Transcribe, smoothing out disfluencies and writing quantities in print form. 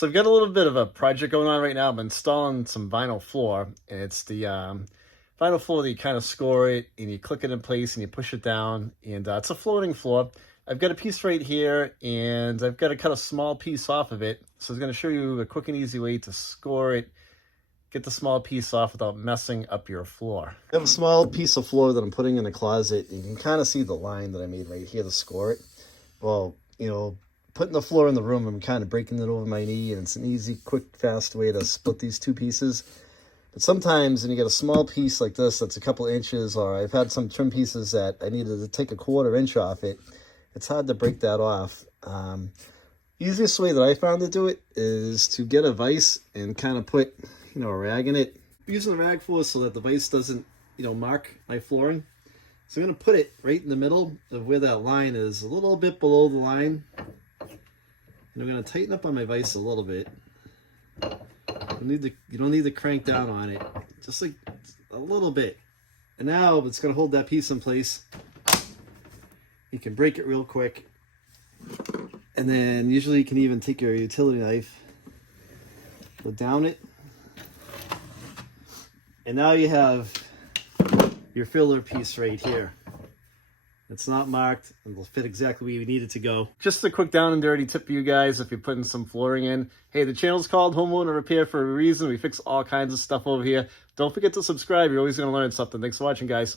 So I've got a little bit of a project going on right now. I'm installing some vinyl floor. And it's the vinyl floor that you kind of score it and you click it in place and you push it down. And it's a floating floor. I've got a piece right here and I've got to cut a small piece off of it. So I'm going to show you a quick and easy way to score it, get the small piece off without messing up your floor. I have a small piece of floor that I'm putting in the closet. You can kind of see the line that I made right here to score it. Well, you know, putting the floor in the room, I'm kind of breaking it over my knee, and it's an easy, quick, fast way to split these two pieces. But sometimes when you get a small piece like this that's a couple inches, or I've had some trim pieces that I needed to take a 1/4 inch off it, it's hard to break that off. Easiest way that I found to do it is to get a vise and kind of put, you know, a rag in it. I'm using the rag for so that the vise doesn't, you know, mark my flooring. So I'm going to put it right in the middle of where that line is, a little bit below the line. And I'm going to tighten up on my vise a little bit. You don't need to crank down on it, just like a little bit. And now it's going to hold that piece in place. You can break it real quick. And then usually you can even take your utility knife, go down it. And now you have your filler piece right here. It's not marked and will fit exactly where you need it to go. Just a quick down and dirty tip for you guys if you're putting some flooring in. Hey, the channel's called Homeowner Repair for a reason. We fix all kinds of stuff over here. Don't forget to subscribe. You're always going to learn something. Thanks for watching, guys.